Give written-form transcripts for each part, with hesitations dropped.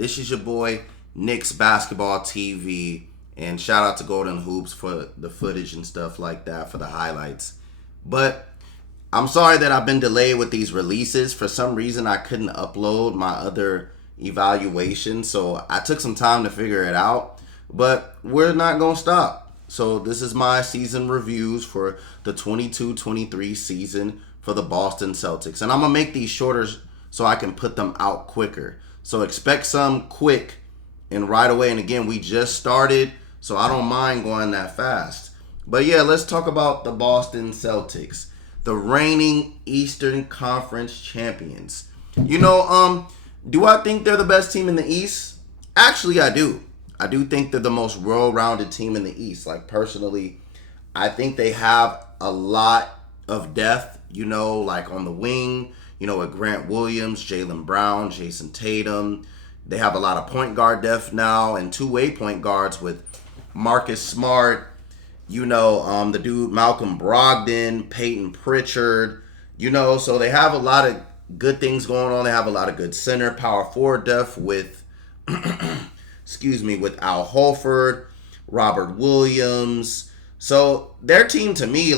This is your boy, Knicks Basketball TV. And shout out to Golden Hoops for the footage and stuff like that, for the highlights. But I'm sorry that I've been delayed with these releases. For some reason, I couldn't upload my other evaluation. So I took some time to figure it out. But we're not going to stop. So this is my season reviews for the 22-23 season for the Boston Celtics. And I'm going to make these shorter so I can put them out quicker. So expect some quick and right away. And again, we just started, so I don't mind going that fast. But yeah, let's talk about the Boston Celtics, the reigning Eastern Conference champions. Do I think they're the best team in the East? Actually, I do. I do think they're the most well-rounded team in the East. Like, personally, I think they have a lot of depth, like on the wing, with Grant Williams, Jaylen Brown, Jason Tatum. They have a lot of point guard depth now and two-way point guards with Marcus Smart, the dude Malcolm Brogdon, Peyton Pritchard, so they have a lot of good things going on. They have a lot of good center, power forward depth with, with Al Horford, Robert Williams. So their team, to me,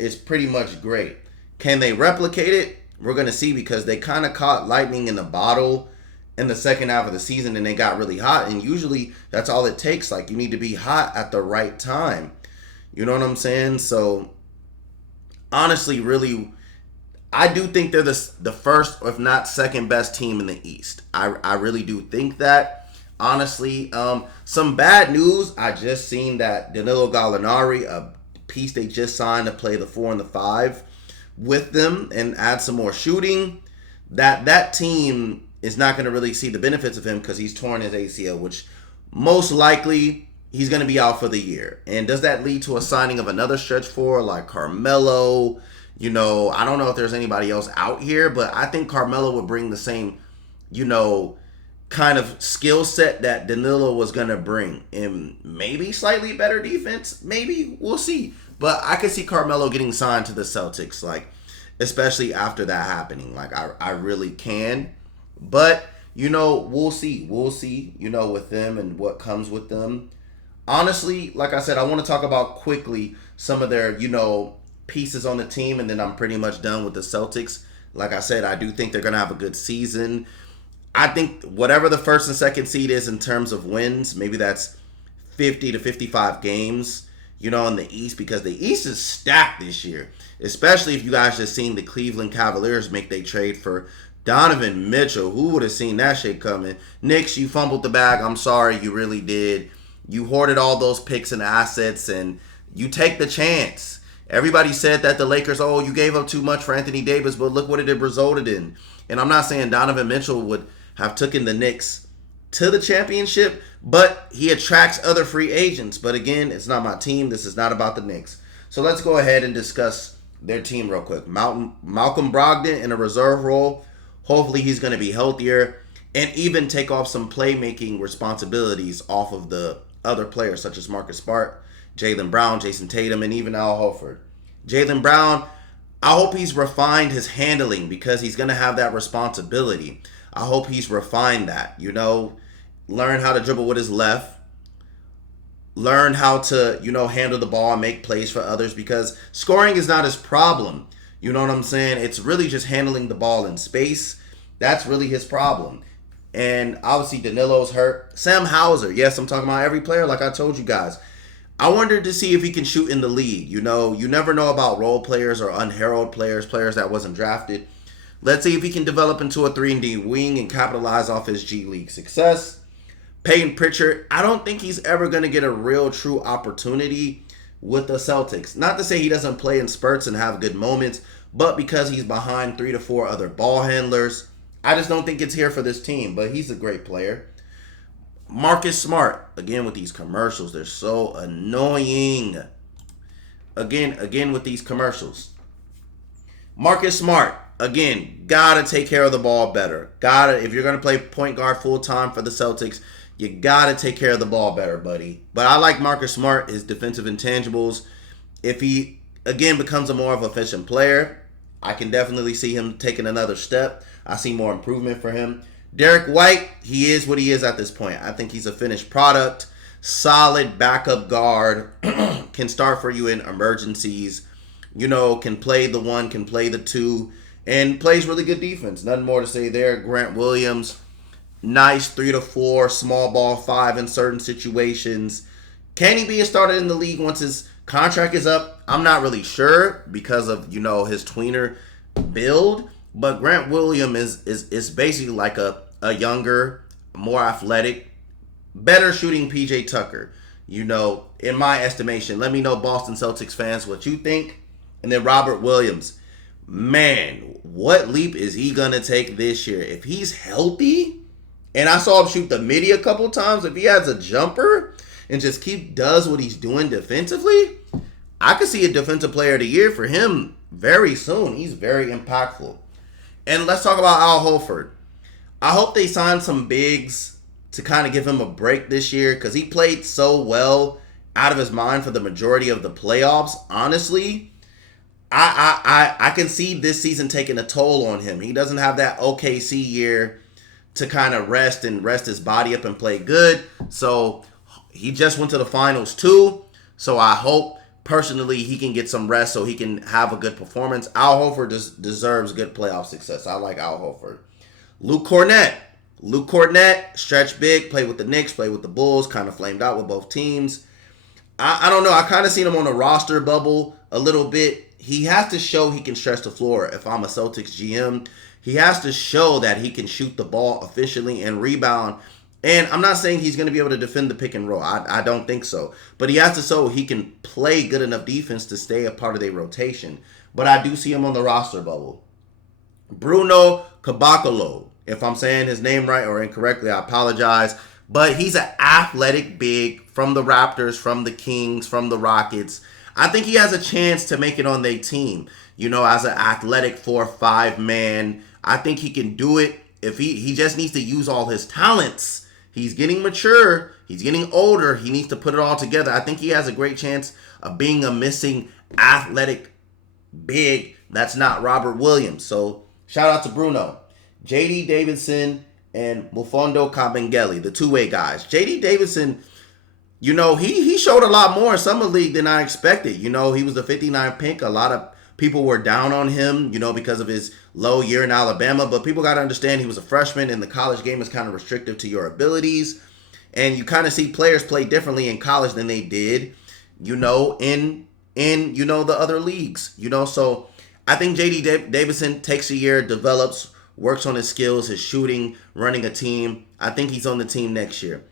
is pretty much great. Can they replicate it? We're going to see, because they kind of caught lightning in a bottle in the second half of the season and they got really hot. And usually that's all it takes. You need to be hot at the right time. You know what I'm saying? So honestly, really, I do think they're the first, if not second best team in the East. I really do think that. Honestly, some bad news. I just seen that Danilo Gallinari, a piece they just signed to play the 4 and the 5 with them and add some more shooting, that team is not going to really see the benefits of him because he's torn his ACL, which most likely he's going to be out for the year. And does that lead to a signing of another stretch four like Carmelo? I don't know if there's anybody else out here, but I think Carmelo would bring the same, kind of skill set that Danilo was going to bring. And maybe slightly better defense. Maybe. We'll see. But I could see Carmelo getting signed to the Celtics, especially after that happening. I really can. But, we'll see. We'll see, with them and what comes with them. Honestly, like I said, I want to talk about quickly some of their, pieces on the team, and then I'm pretty much done with the Celtics. Like I said, I do think they're going to have a good season. I think whatever the first and second seed is in terms of wins, maybe that's 50 to 55 games, in the East, because the East is stacked this year, especially if you guys just seen the Cleveland Cavaliers make their trade for Donovan Mitchell. Who would have seen that shit coming? Knicks, you fumbled the bag. I'm sorry, you really did. You hoarded all those picks and assets, and you take the chance. Everybody said that the Lakers, you gave up too much for Anthony Davis, but look what it resulted in. And I'm not saying Donovan Mitchell would have taken the Knicks to the championship, but he attracts other free agents. But again, it's not my team. This is not about the Knicks. So let's go ahead and discuss their team real quick. Malcolm Brogdon in a reserve role. Hopefully he's going to be healthier and even take off some playmaking responsibilities off of the other players such as Marcus Smart, Jaylen Brown, Jason Tatum, and even Al Horford. Jaylen Brown, I hope he's refined his handling because he's going to have that responsibility. I hope he's refined that, learn how to dribble with his left, learn how to, handle the ball and make plays for others, because scoring is not his problem. You know what I'm saying? It's really just handling the ball in space. That's really his problem. And obviously Danilo's hurt. Sam Hauser, yes, I'm talking about every player like I told you guys. I wondered to see if he can shoot in the league. You never know about role players or unheralded players that wasn't drafted. Let's see if he can develop into a 3-and-D wing and capitalize off his G League success. Peyton Pritchard, I don't think he's ever going to get a real true opportunity with the Celtics. Not to say he doesn't play in spurts and have good moments, but because he's behind 3 to 4 other ball handlers, I just don't think it's here for this team, but he's a great player. Marcus Smart, again with these commercials, they're so annoying. Again with these commercials. Marcus Smart, again, gotta take care of the ball better. If you're gonna play point guard full time for the Celtics, you gotta take care of the ball better, buddy. But I like Marcus Smart, his defensive intangibles. If he again becomes a more of an efficient player, I can definitely see him taking another step. I see more improvement for him. Derek White, he is what he is at this point. I think he's a finished product. Solid backup guard. Can start for you in emergencies. Can play the one, can play the two, and plays really good defense. Nothing more to say there. Grant Williams, nice 3 to 4, small ball 5 in certain situations. Can he be a starter in the league once his contract is up? I'm not really sure because of, his tweener build. But Grant Williams is basically like a younger, more athletic, better shooting PJ Tucker. In my estimation. Let me know, Boston Celtics fans, what you think. And then Robert Williams. Man, what leap is he going to take this year? If he's healthy, and I saw him shoot the midi a couple times, if he has a jumper and just does what he's doing defensively, I could see a defensive player of the year for him very soon. He's very impactful. And let's talk about Al Horford. I hope they sign some bigs to kind of give him a break this year because he played so well out of his mind for the majority of the playoffs. Honestly, I can see this season taking a toll on him. He doesn't have that OKC year to kind of rest his body up and play good. So he just went to the finals too. So I hope personally he can get some rest so he can have a good performance. Al Horford deserves good playoff success. I like Al Horford. Luke Kornet, stretch big, played with the Knicks, played with the Bulls, kind of flamed out with both teams. I don't know. I kind of seen him on the roster bubble a little bit. He has to show he can stretch the floor. If I'm a Celtics GM, he has to show that he can shoot the ball efficiently and rebound. And I'm not saying he's going to be able to defend the pick and roll. I don't think so. But he has to show he can play good enough defense to stay a part of their rotation. But I do see him on the roster bubble. Bruno Caboclo. If I'm saying his name right or incorrectly, I apologize. But he's an athletic big from the Raptors, from the Kings, from the Rockets. I think he has a chance to make it on their team. As an athletic 4-5 man. I think he can do it. If he just needs to use all his talents. He's getting mature. He's getting older. He needs to put it all together. I think he has a great chance of being a missing athletic big that's not Robert Williams. So shout out to Bruno. J.D. Davidson and Mufiondo Kabengele, the two-way guys. J.D. Davidson, he showed a lot more in Summer League than I expected. He was the 59 pick. A lot of people were down on him, because of his low year in Alabama. But people got to understand he was a freshman, and the college game is kind of restrictive to your abilities. And you kind of see players play differently in college than they did, in the other leagues. So I think J.D. Davidson takes a year, develops, works on his skills, his shooting, running a team. I think he's on the team next year.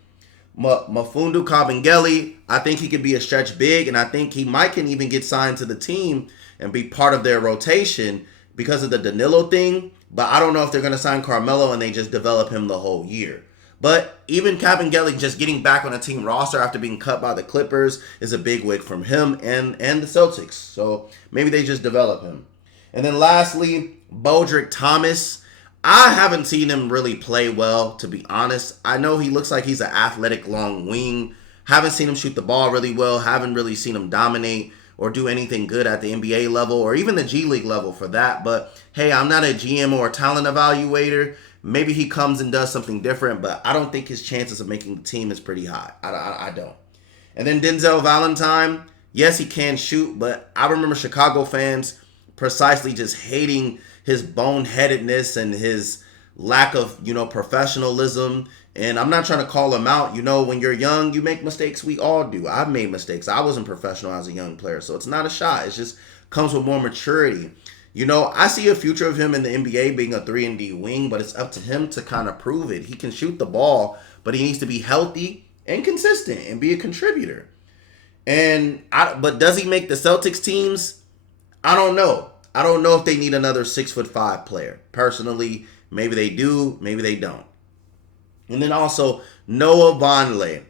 Mufiondo Kabengele, I think he could be a stretch big, and I think he can even get signed to the team and be part of their rotation because of the Danilo thing. But I don't know if they're going to sign Carmelo and they just develop him the whole year. But even Kabengele just getting back on a team roster after being cut by the Clippers is a big win from him and the Celtics. So maybe they just develop him. And then lastly, Bodrick Thomas. I haven't seen him really play well, to be honest. I know he looks like he's an athletic long wing. Haven't seen him shoot the ball really well. Haven't really seen him dominate or do anything good at the NBA level or even the G League level for that. But hey, I'm not a GM or a talent evaluator. Maybe he comes and does something different, but I don't think his chances of making the team is pretty high. I don't. And then Denzel Valentine. Yes, he can shoot, but I remember Chicago fans precisely just hating his boneheadedness and his lack of, professionalism. And I'm not trying to call him out. When you're young, you make mistakes. We all do. I've made mistakes. I wasn't professional as a young player. So it's not a shot. It just comes with more maturity. I see a future of him in the NBA being a 3-and-D wing, but it's up to him to kind of prove it. He can shoot the ball, but he needs to be healthy and consistent and be a contributor. But does he make the Celtics teams? I don't know. I don't know if they need another 6'5" player. Personally, maybe they do, maybe they don't. And then also Noah Vonleh.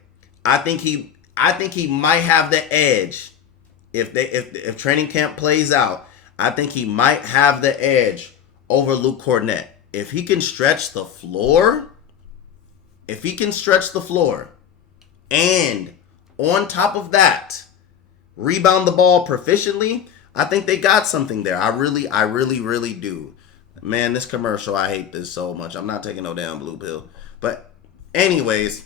I think he might have the edge if training camp plays out. I think he might have the edge over Luke Kornet. If he can stretch the floor, and on top of that, rebound the ball proficiently, I think they got something there. I really do. Man, this commercial, I hate this so much. I'm not taking no damn blue pill. But anyways,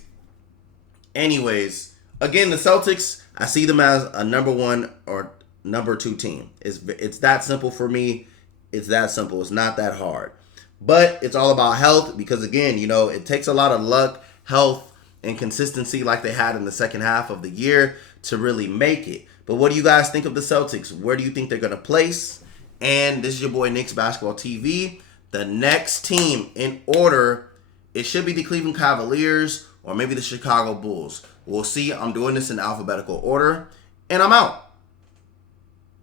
again, the Celtics, I see them as a number 1 or number 2 team. It's that simple for me. It's that simple. It's not that hard. But it's all about health because, again, it takes a lot of luck, health, and consistency like they had in the second half of the year to really make it. But what do you guys think of the Celtics? Where do you think they're going to place? And this is your boy Nick's Basketball TV. The next team in order, it should be the Cleveland Cavaliers or maybe the Chicago Bulls. We'll see. I'm doing this in alphabetical order. And I'm out.